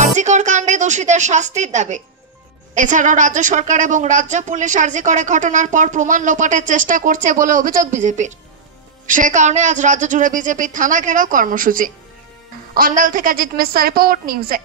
আরজিকর কাণ্ডে দোষীদের শাস্তির দাবি। এছাড়াও রাজ্য সরকার এবং রাজ্য পুলিশ আরজিকরের ঘটনার পর প্রমাণ লোপাটের চেষ্টা করছে বলে অভিযোগ বিজেপির। সে কারণে আজ রাজ্য জুড়ে বিজেপির থানা ঘেরাও কর্মসূচি। অন্ডাল থেকে জিৎ মিশ্রা, রিপোর্ট নিউজে।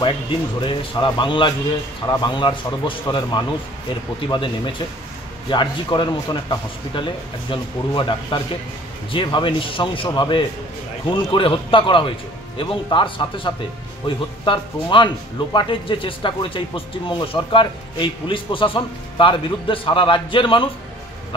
কয়েকদিন ধরে সারা বাংলা জুড়ে সারা বাংলার সর্বস্তরের মানুষ এর প্রতিবাদে নেমেছে যে আরজিকরের মতন একটা হসপিটালে একজন পড়ুয়া ডাক্তারকে যেভাবে নৃশংসভাবে খুন করে হত্যা করা হয়েছে এবং তার সাথে সাথে ওই হত্যার প্রমাণ লোপাটের যে চেষ্টা করেছে এই পশ্চিমবঙ্গ সরকার, এই পুলিশ প্রশাসন, তার বিরুদ্ধে সারা রাজ্যের মানুষ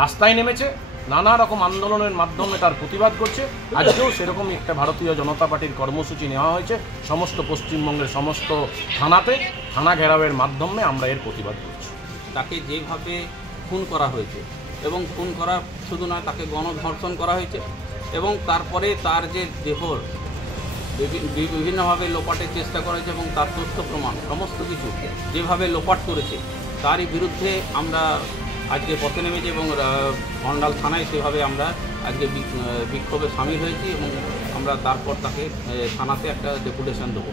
রাস্তায় নেমেছে, নানা রকম আন্দোলনের মাধ্যমে তার প্রতিবাদ করছে। আজকেও সেরকমই একটা ভারতীয় জনতা পার্টির কর্মসূচি নেওয়া হয়েছে সমস্ত পশ্চিমবঙ্গের সমস্ত থানাতে। থানা ঘেরাওয়ের মাধ্যমে আমরা এর প্রতিবাদ করছি। তাকে যেভাবে খুন করা হয়েছে এবং খুন করা শুধু নয়, তাকে গণধর্ষণ করা হয়েছে এবং তারপরে তার যে দেহ বিভিন্নভাবে লোপাটের চেষ্টা করা হয়েছে এবং তার তথ্য প্রমাণ সমস্ত কিছু যেভাবে লোপাট করেছে তারই বিরুদ্ধে আমরা আজকে পথে নেমেছি এবং অন্ডাল থানায় সেভাবে আমরা আজকে বিক্ষোভে সামিল হয়েছি এবং আমরা তারপর তাকে থানাতে একটা ডেপুটেশন দেবো।